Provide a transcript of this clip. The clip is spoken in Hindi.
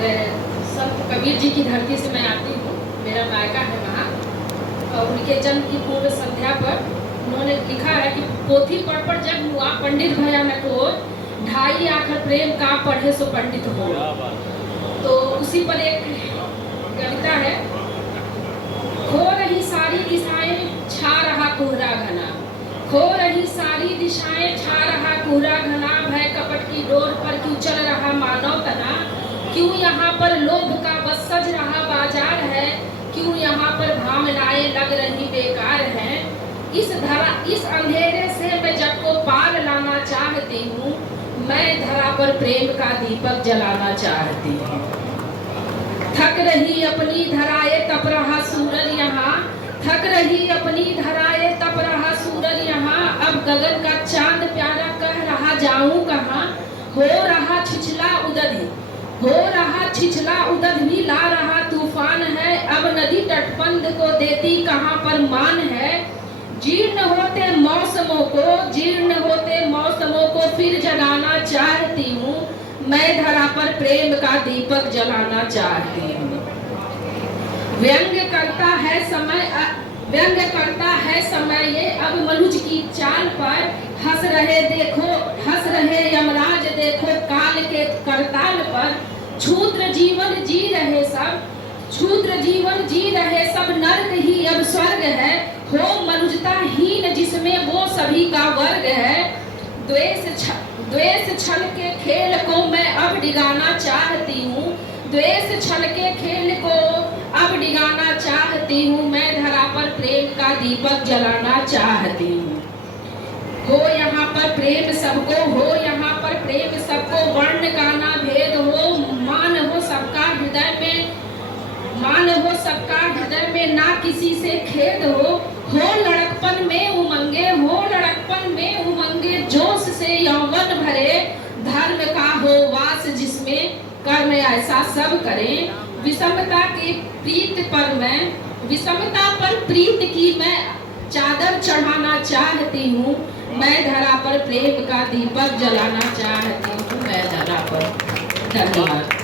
मैं संत कबीर जी की धरती से मैं आती हूँ। मेरा मायका है वहाँ, और उनके जन्म की पूर्व संध्या पर उन्होंने लिखा है कि पोथी पढ़ जब हुआ पंडित भया न को, ढाई आखर प्रेम का पढ़े सो पंडित हो। तो उसी पर एक कविता है, खो रही सारी दिशाएं छा रहा कोहरा घना, खो रही सारी दिशाएं छा रहा कोहरा घना, भय कपट की डोर पर क्यों चल रहा मानव तना, क्यों यहाँ पर लोभ का बस सज रहा बाजार है, क्यों यहाँ पर भावनाएं लग रही बेकार हैं। इस अंधेरे से मैं जग को पार लाना चाहती हूँ, मैं धरा पर प्रेम का दीपक जलाना चाहती हूँ। थक रही अपनी धराए तप रहा सूरज यहाँ, थक रही अपनी धराए तप रहा सूरज यहाँ, अब गगन का चांद प्यारा कह रहा जाऊं कहाँ, हो रहा छिछला उदध, हो रहा छिछला उदध भी ला रहा तूफान है, अब नदी तटबंध को देती कहाँ पर मान है। जीर्ण होते मौसमों को, जीर्ण होते मौसमों को फिर जगाना चाहती हूँ, मैं धरा पर प्रेम का दीपक जलाना चाहती हूँ। व्यंग्य करता है समय, व्यंग्य करता है समय ये अब मनुज की चाल पर, हंस रहे देखो, हंस रहे यमराज देखो काल के करताल पर, क्षुद्र जीवन जी रहे सब, क्षुद्र जीवन जी रहे सब, नर्क ही अब स्वर्ग है, हो मनुजता हीन जिसमें वो सभी का वर्ग है। द्वेष छल के खेल को मैं अब डिगाना चाहती हूँ, द्वेष छल के खेल को अब डिगाना चाहती हूँ, मैं धरा पर प्रेम का दीपक जलाना चाहती हूँ। हो यहाँ पर प्रेम सबको, हो यहाँ पर प्रेम सबको, वर्ण का ना भेद हो, मान हो सबका हृदय में, मान हो सबका हृदय में, ना किसी से खेद हो लड़कपन में उमंगे, हो लड़कपन में उमंगे, जोश से यौवन भरे, धर्म का हो वास जिसमें, कर्म ऐसा सब करें। विषमता की प्रीत पर मैं, विषमता पर प्रीत की मैं चादर चढ़ाना चाहती हूँ, मैं धरा पर प्रेम का दीपक जलाना चाहती हूँ, मैं धरा पर। धन्यवाद।